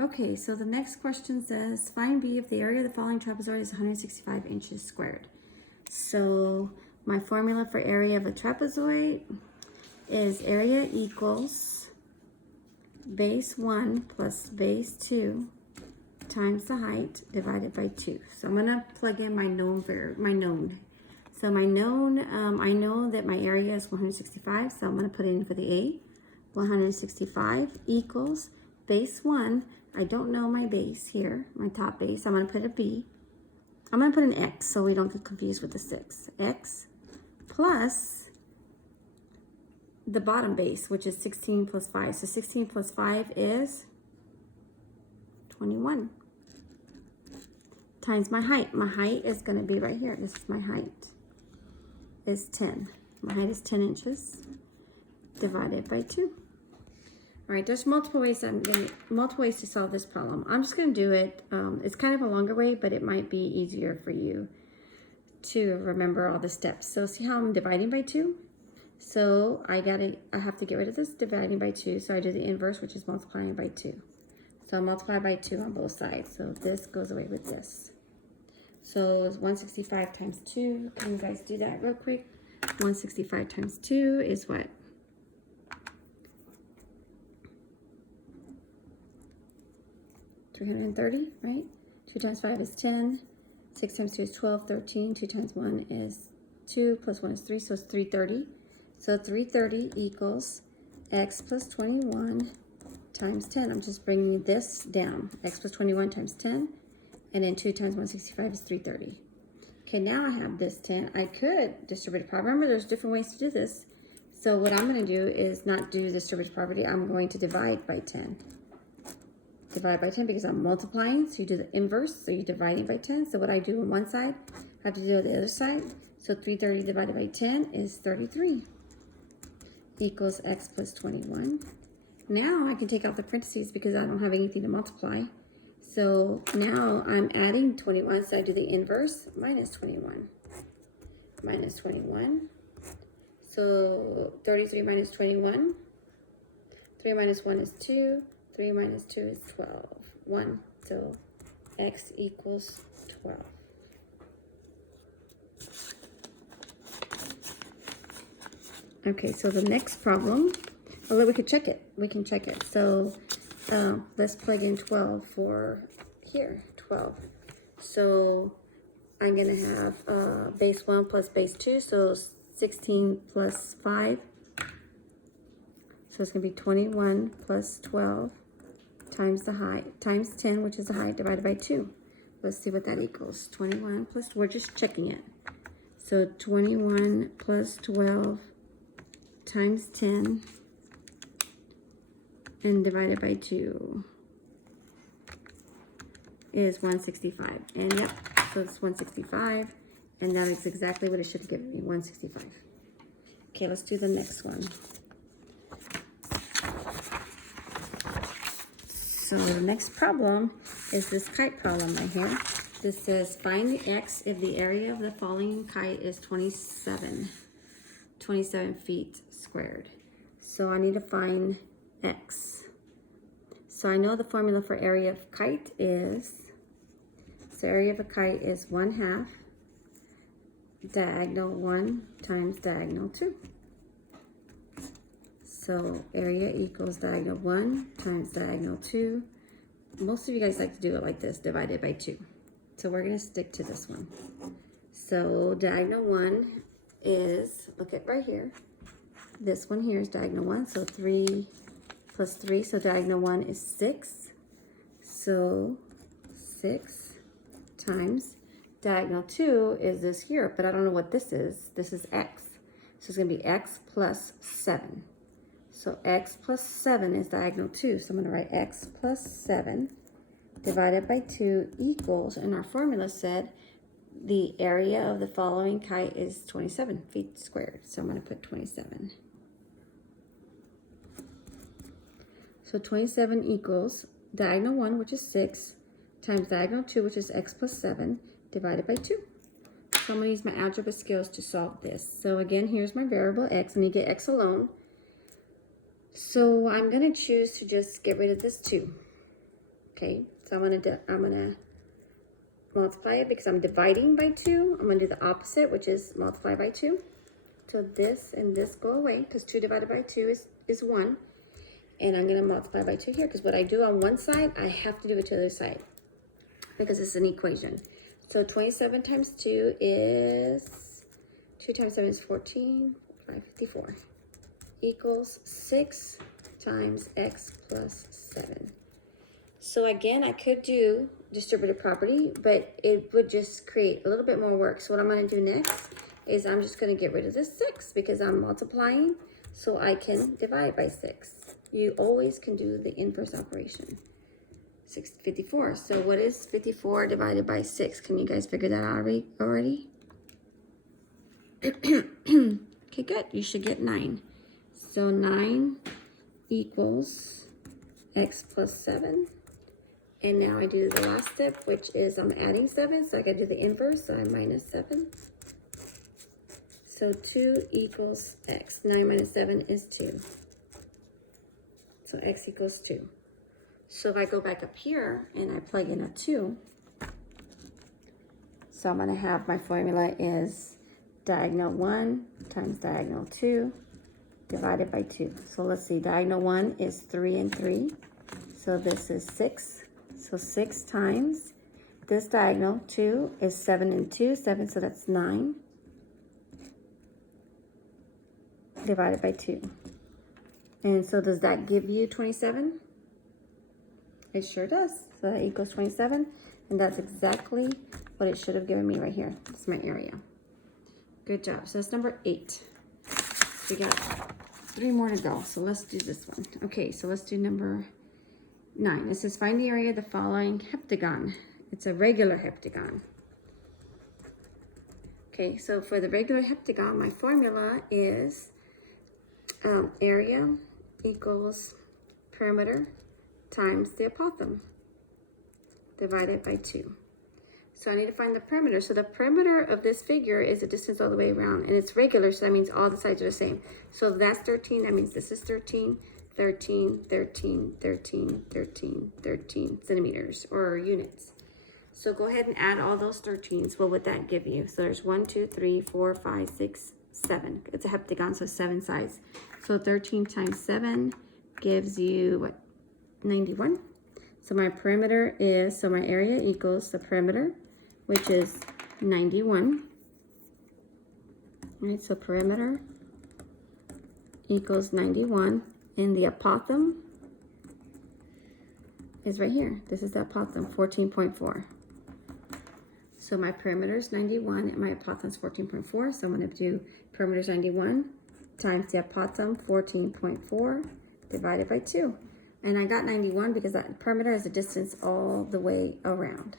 Okay, so the next question says, find B if the area of the following trapezoid is 165 inches squared. So my formula for area of a trapezoid is area equals base 1 plus base 2 times the height divided by 2. So I'm going to plug in my known. So my known, I know that my area is 165, so I'm going to put in for the A. 165 equals base 1. I don't know my base here, my top base. I'm going to put a B. I'm going to put an X so we don't get confused with the 6. X plus the bottom base, which is 16 plus 5. So 16 plus 5 is 21. Times my height. My height is going to be right here. This is my height. Is 10. My height is 10 inches divided by 2. All right, there's multiple ways to solve this problem. I'm just going to do it. It's kind of a longer way, but it might be easier for you to remember all the steps. So see how I'm dividing by 2? So I have to get rid of this dividing by 2. So I do the inverse, which is multiplying by 2. So I'll multiply by 2 on both sides. So this goes away with this. So it's 165 times 2. Can you guys do that real quick? 165 times 2 is what? 330, right? 2 times 5 is 10. 6 times 2 is 12, 13. 2 times 1 is 2, plus 1 is 3, so it's 330. So 330 equals x plus 21 times 10. I'm just bringing this down. X plus 21 times 10. And then 2 times 165 is 330. Okay, now I have this 10. I could distribute a property. Remember, there's different ways to do this. So what I'm going to do is not do distributive property. I'm going to divide by 10. Divide by 10 because I'm multiplying. So you do the inverse. So you're dividing by 10. So what I do on one side, I have to do on the other side. So 330 divided by 10 is 33. Equals x plus 21. Now I can take out the parentheses because I don't have anything to multiply. So now I'm adding 21. So I do the inverse. Minus 21. Minus 21. So 33 minus 21. 3 minus 1 is 2. 3 minus 2 is 12. 1. So x equals 12. Okay, so the next problem, although we could check it. We can check it. So let's plug in 12 for here. 12. So I'm going to have base 1 plus base 2. So 16 plus 5. So it's going to be 21 plus 12. Times the height, times 10, which is the height, divided by 2. Let's see what that equals. 21 plus, we're just checking it. So 21 plus 12 times 10 and divided by 2 is 165. And yep, so it's 165. And that is exactly what it should have given me, 165. Okay, let's do the next one. So the next problem is this kite problem right here. This says find the x if the area of the following kite is 27 feet squared. So I need to find x. So I know the formula for area of kite is, so area of a kite is 1/2 diagonal 1 times diagonal 2. So area equals diagonal 1 times diagonal 2. Most of you guys like to do it like this, divided by 2. So we're going to stick to this one. So diagonal 1 is, look at right here. This one here is diagonal 1. So 3 plus 3. So diagonal 1 is 6. So 6 times diagonal 2 is this here. But I don't know what this is. This is x. So it's going to be x plus 7. So x plus 7 is diagonal 2. So I'm going to write x plus 7 divided by 2 equals, and our formula said the area of the following kite is 27 feet squared. So I'm going to put 27. So 27 equals diagonal 1, which is 6, times diagonal 2, which is x plus 7, divided by 2. So I'm going to use my algebra skills to solve this. So again, here's my variable x. I need to get x alone. So I'm going to choose to just get rid of this 2. Okay, so I'm gonna multiply it because I'm dividing by 2. I'm gonna do the opposite, which is multiply by 2. So this and this go away because 2 divided by 2 is 1. And I'm gonna multiply by 2 here because what I do on one side, I have to do it to the other side because it's an equation. So 27 times 2 is, 2 times 7 is 14, 54, equals 6 times x plus 7. So again, I could do distributive property, but it would just create a little bit more work. So what I'm gonna do next is I'm just gonna get rid of this 6 because I'm multiplying so I can divide by 6. You always can do the inverse operation. 54. So what is 54 divided by 6? Can you guys figure that out already? Okay, good. You should get 9. So 9 equals x plus 7. And now I do the last step, which is I'm adding 7. So I gotta do the inverse, so I minus 7. So 2 equals x. 9 minus 7 is 2. So x equals 2. So if I go back up here and I plug in a 2, so I'm gonna have my formula is diagonal 1 times diagonal 2 divided by 2. So let's see, diagonal 1 is 3 and 3. So this is 6. So 6 times this diagonal 2 is 7 and 2, 7, so that's 9 divided by 2. And so does that give you 27? It sure does. So that equals 27. And that's exactly what it should have given me right here. It's my area. Good job. So that's number 8. We got 3 more to go. So let's do this one. Okay, so let's do number 9. It says find the area of the following heptagon. It's a regular heptagon. Okay, so for the regular heptagon, my formula is area equals perimeter times the apothem divided by 2. So I need to find the perimeter. So the perimeter of this figure is the distance all the way around, and it's regular, so that means all the sides are the same. So if that's 13, that means this is 13, 13, 13, 13, 13, 13 centimeters or units. So go ahead and add all those 13s. What would that give you? So there's 1, 2, 3, 4, 5, 6, 7. It's a heptagon, so 7 sides. So 13 times 7 gives you what? 91. So my perimeter is, so my area equals the perimeter, which is 91. All right, so perimeter equals 91. And the apothem is right here. This is the apothem, 14.4. So my perimeter is 91 and my apothem is 14.4. So I'm going to do perimeter is 91 times the apothem, 14.4, divided by 2. And I got 91 because that perimeter is the distance all the way around.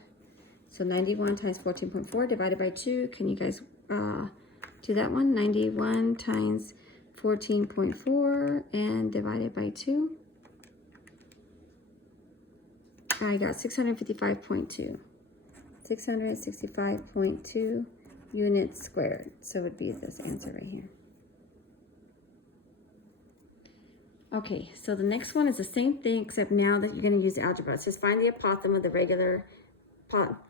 So 91 times 14.4 divided by 2. Can you guys do that one? 91 times 14.4 and divided by 2. I got 655.2. 665.2 units squared. So it would be this answer right here. Okay, so the next one is the same thing, except now that you're going to use algebra. It says find the apothem of the regular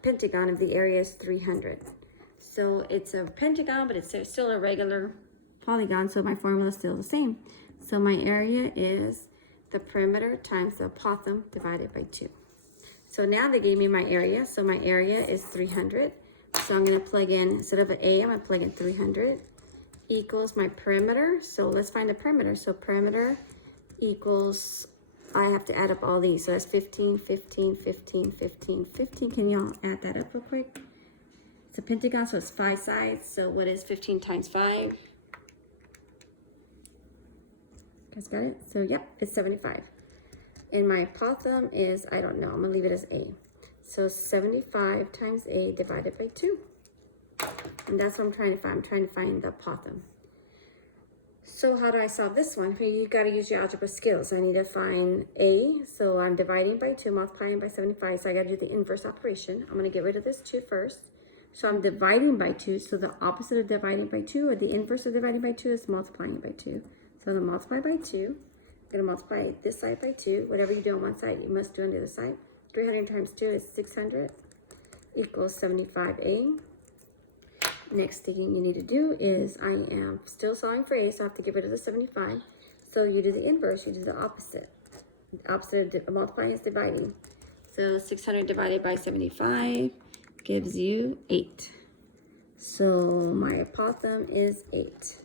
pentagon if the area is 300. So it's a pentagon, but it's still a regular polygon, so my formula is still the same. So my area is the perimeter times the apothem divided by 2. So now they gave me my area, so my area is 300. So I'm going to plug in, instead of an A, I'm going to plug in 300 equals my perimeter. So let's find the perimeter. So perimeter equals, I have to add up all these. So that's 15, 15, 15, 15, 15. Can y'all add that up real quick? It's a pentagon, so it's 5 sides. So what is 15 times 5? You guys got it? So yep, it's 75. And my apothem is, I don't know, I'm gonna leave it as A. So 75 times A divided by 2. And that's what I'm trying to find. I'm trying to find the apothem. So how do I solve this one? You gotta use your algebra skills. I need to find A, so I'm dividing by 2, multiplying by 75, so I gotta do the inverse operation. I'm gonna get rid of this 2 first. So I'm dividing by 2, so the opposite of dividing by 2, or the inverse of dividing by 2, is multiplying by 2. So I'm gonna multiply by 2. I'm gonna multiply this side by 2. Whatever you do on one side, you must do on the other side. 300 times 2 is 600 equals 75A. Next thing you need to do is, I am still solving for A, so I have to get rid of the 75. So you do the inverse, you do the opposite. The opposite of multiplying is dividing. So 600 divided by 75 gives you 8. So my apothem is 8.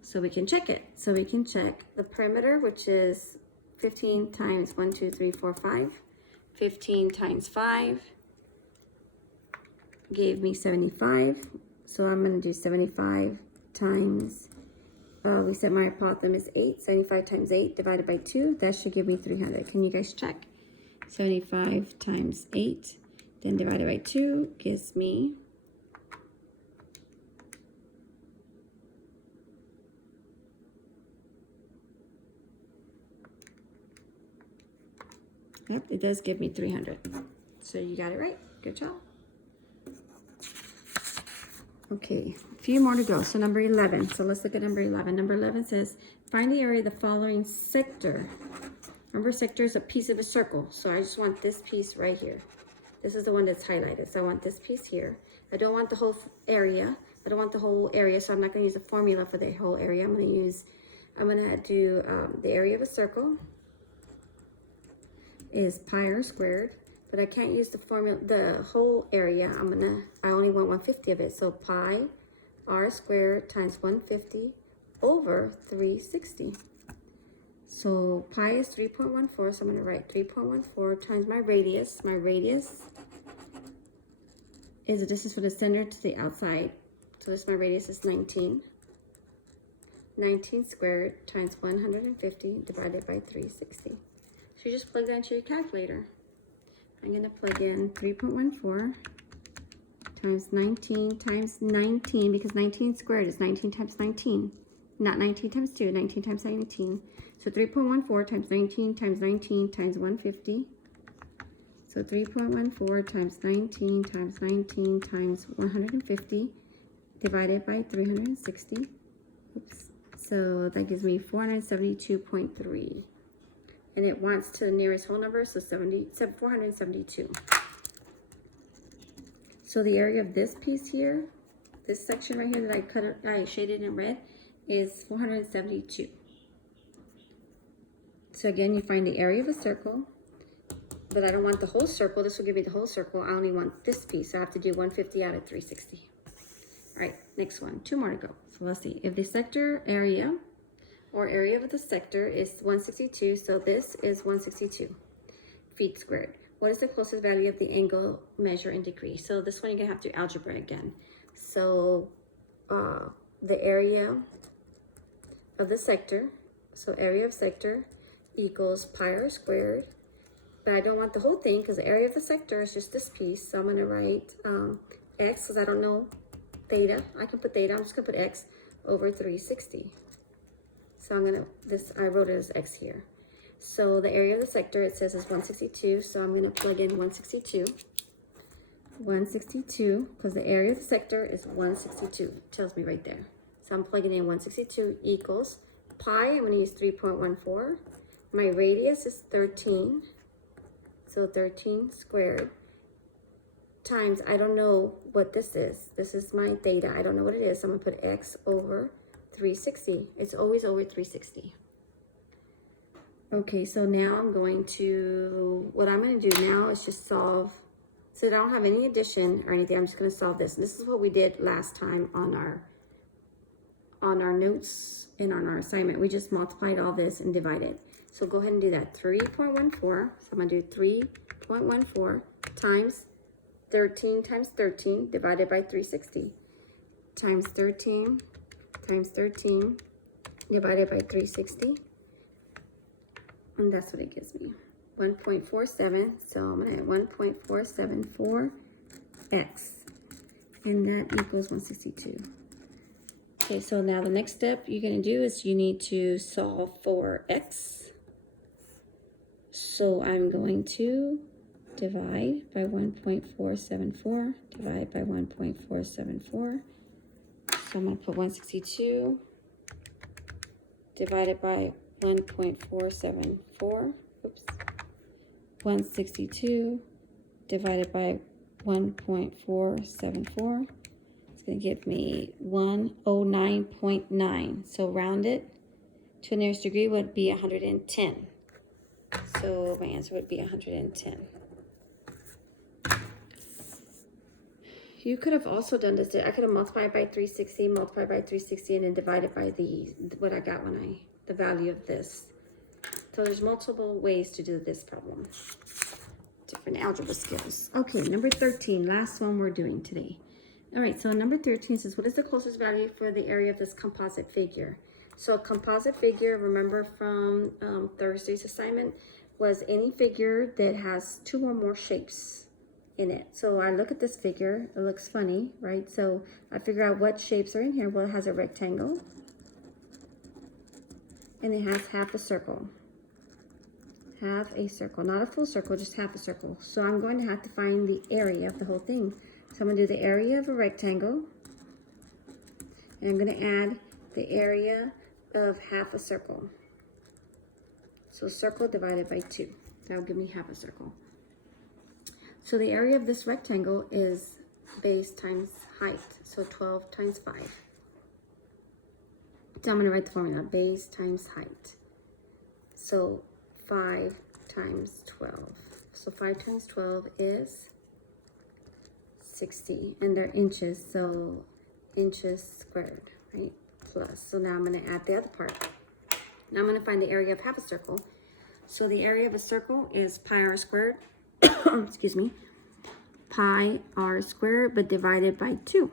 So we can check it. So we can check the perimeter, which is 15 times 1, 2, 3, 4, 5. 15 times 5 gave me 75. So I'm going to do 75 times, we said my apothem is 8. 75 times 8 divided by 2. That should give me 300. Can you guys check? 75 times 8, then divided by 2 gives me Yep, it does give me 300. So you got it right. Good job. Okay, a few more to go. So number 11. So let's look at number 11. Number 11 says, find the area of the following sector. Remember, sector is a piece of a circle. So I just want this piece right here. This is the one that's highlighted. So I want this piece here. I don't want the whole area. I don't want the whole area, so I'm not going to use a formula for the whole area. I'm going to do the area of a circle is pi r squared, but I can't use the formula, the whole area. I only want 1/50 of it. So pi r squared times 150 over 360. So pi is 3.14, so I'm going to write 3.14 times my radius. My radius is the distance from the center to the outside. So this, my radius is 19. 19 squared times 150 divided by 360. So you just plug that into your calculator. I'm going to plug in 3.14 times 19 times 19, because 19 squared is 19 times 19. Not 19 times 2, 19 times 19. So 3.14 times 19 times 19 times 150. So 3.14 times 19 times 19 times 150 divided by 360. Oops. So that gives me 472.3. And it wants to the nearest whole number, so 472. So the area of this piece here, this section right here that I shaded in red, is 472. So again, you find the area of a circle, but I don't want the whole circle. This will give me the whole circle. I only want this piece, so I have to do 150 out of 360. All right, next one, 2 more to go. So let's see, if the sector area or area of the sector is 162, so this is 162 feet squared. What is the closest value of the angle, measure, and degree? So this one you're gonna have to do algebra again. So the area of the sector, so area of sector equals pi r squared, but I don't want the whole thing because the area of the sector is just this piece. So I'm gonna write x, because I don't know theta. I can put theta, I'm just gonna put x over 360. So I wrote it as x here. So the area of the sector, it says is 162. So I'm gonna plug in 162. 162, because the area of the sector is 162. It tells me right there. So I'm plugging in 162 equals pi, I'm gonna use 3.14. My radius is 13. So 13 squared times, I don't know what this is. This is my theta, I don't know what it is. So I'm gonna put x over 360. It's always over 360. Okay, so now what I'm going to do now is just solve. So I don't have any addition or anything. I'm just going to solve this. And this is what we did last time on our notes and on our assignment. We just multiplied all this and divided. So go ahead and do that. 3.14. So I'm going to do 3.14 times 13 times 13 divided by 360 times 13 times 13 divided by 360, and that's what it gives me, 1.47. So I'm gonna add 1.474 x, and that equals 162. Okay, so now the next step you're gonna do is you need to solve for x. So I'm going to divide by 1.474, divide by 1.474. So I'm going to put 162 divided by 1.474. Oops. 162 divided by 1.474. It's going to give me 109.9. So round it to the nearest degree would be 110. So my answer would be 110. You could have also done this. I could have multiplied by 360, multiplied by 360, and then divided by what I got the value of this. So there's multiple ways to do this problem. Different algebra skills. Okay, number 13, last one we're doing today. All right, so number 13 says, what is the closest value for the area of this composite figure? So a composite figure, remember from Thursday's assignment, was any figure that has two or more shapes in it. So I look at this figure, it looks funny, right? So I figure out what shapes are in here. Well, it has a rectangle, and it has half a circle. Half a circle, not a full circle, just half a circle. So I'm going to have to find the area of the whole thing. So I'm going to do the area of a rectangle, and I'm going to add the area of half a circle. So circle divided by 2. That will give me half a circle. So the area of this rectangle is base times height. So 12 times 5. So I'm going to write the formula, base times height. So 5 times 12. So 5 times 12 is 60. And they're inches, so inches squared, right? Plus. So now I'm going to add the other part. Now I'm going to find the area of half a circle. So the area of a circle is pi r squared. Excuse me. Pi r squared, but divided by 2.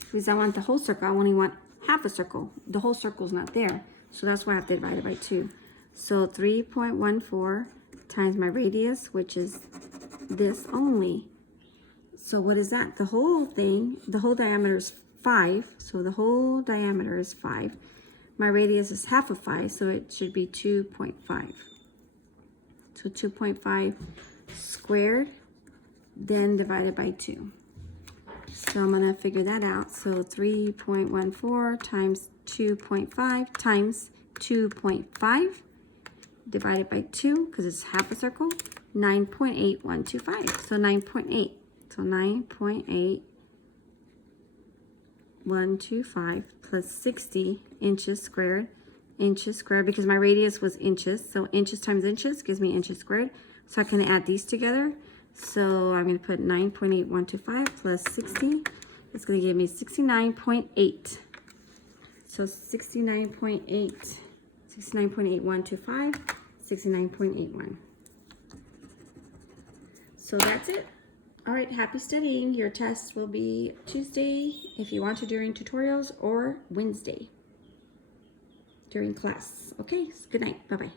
Because I want the whole circle. I only want half a circle. The whole circle's not there. So that's why I have to divide it by 2. So 3.14 times my radius, which is this only. So what is that? The whole thing, the whole diameter is 5. So the whole diameter is 5. My radius is half of 5, so it should be 2.5. So 2.5 squared, then divided by 2. So I'm going to figure that out. So 3.14 times 2.5 times 2.5 divided by 2, because it's half a circle, 9.8125. So 9.8. So 9.8125 plus 60 inches squared, because my radius was inches. So inches times inches gives me inches squared. So I can add these together. So I'm going to put 9.8125 plus 60. It's going to give me 69.8. So 69.8. 69.8125, 69.81. So that's it. All right, happy studying. Your test will be Tuesday if you want to during tutorials, or Wednesday during class. Okay, good night. Bye-bye.